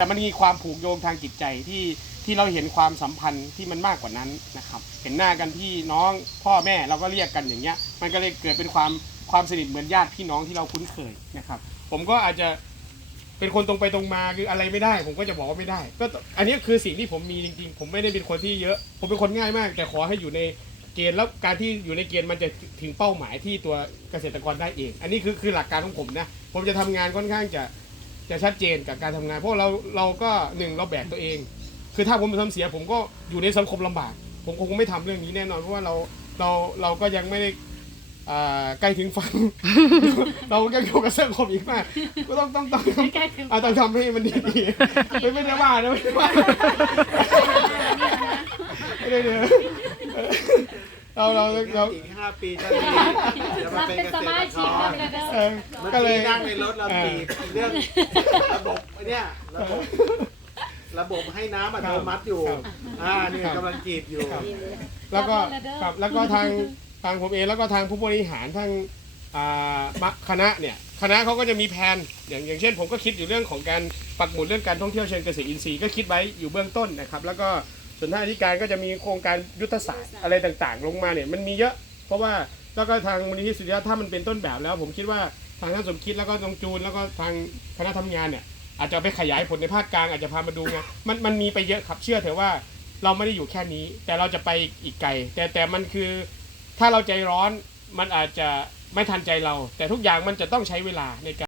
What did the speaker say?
แต่มันมีความผูกโยงทางจิตใจที่ที่เราเห็นความสัมพันธ์ที่มันมากกว่านั้นนะครับ เห็นหน้ากันพี่น้องพ่อแม่เราก็เรียกกันอย่างเงี้ย มันก็เลยเกิดเป็นความความสนิทเหมือนญาติพี่น้องที่เราคุ้นเคยนะครับ ผมก็อาจจะเป็นคนตรงไปตรงมาคืออะไรไม่ได้ ผมก็จะบอกว่าไม่ได้ ก็องอันนี้คือสิ่งที่ผมมีจริงๆ ผมไม่ได้เป็นคนที่เยอะ ผมเป็นคนง่ายมาก แต่ขอให้อยู่ในเกณฑ์แล้วการที่อยู่ในเกณฑ์มันจะถึงเป้าหมายที่ตัวเกษตรกรได้เอง อันนี้คือคือหลักการของผมนะผมจะทำงานค่อนข้างจะ จะชัดเจนกับการทำงาน เพราะเราเราก็หนึ่งเราแบกตัวเอง คือถ้าผมทำเสียผมก็อยู่ในสังคมลำบาก ผมคงไม่ทำเรื่องนี้แน่นอนเพราะว่าเราเราเราก็ยังไม่ได้อ่าใกล้ถึงฝัน เราก็ยังอยู่กับสังคมอีกมากก็ต้องต้องต้องต้องใกล้ถึงอ่าต้องทำให้มันดีๆไม่ไม่ได้ว่านะไม่ได้ว่าไม่ได้เดี๋ยว เราเราเราอีกห้าปีจะมีจะมารับเป็นเป็นเกสษมาตรชิกกรมาเป็นเด้อเออเมื่อก็เลยกี้นั่งในรถเราเออตีเรื่องระบบไอ้เนี่ยระบบระบบให้น้ำอัตโนมัติอยู่ครับอ่านี่กำลังจีบอยู่ครับแล้วก็ครับแล้วก็ทางทางผมเองแล้วก็ทางผู้บริหารทางอ่าคณะเนี่ยคณะเขาก็จะมีแผนอย่างอย่างเช่น ผมก็คิดอยู่เรื่องของการปักหมุดเรื่องการท่องเที่ยวเชิงเกษตรอินทรีย์ก็คิดไว้อยู่เบื้องต้นนะครับ แล้วก็ ส่วนทางอธิการก็จะมีโครงการยุทธศาสตร์อะไรต่างๆ ลงมาเนี่ยมันมีเยอะ เพราะว่าแล้วก็ทางมูลนิธิสุริยะถ้ามันเป็นต้นแบบแล้ว ผมคิดว่าทางท่านสมคิดแล้วก็ตรงจูนแล้วก็ทางคณะทำงานเนี่ยอาจจะเอาไปขยายผลในภาคกลางอาจจะพามาดูไงมันมันมีไปเยอะครับเชื่อเถอะว่าเราไม่ได้อยู่แค่นี้ แต่เราจะไปอีกไกล แต่แต่มันคือถ้าเราใจร้อนมันอาจจะไม่ทันใจเรา แต่ทุกอย่างมันจะต้องใช้เวลาในการ